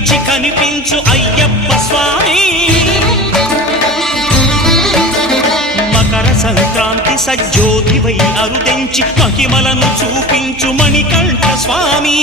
కరుణించి కనిపించు అయ్యప్ప స్వామి మకర సంక్రాంతి సజ్జోతివై అరుదించి మహిమలను చూపించు మణికంఠ స్వామి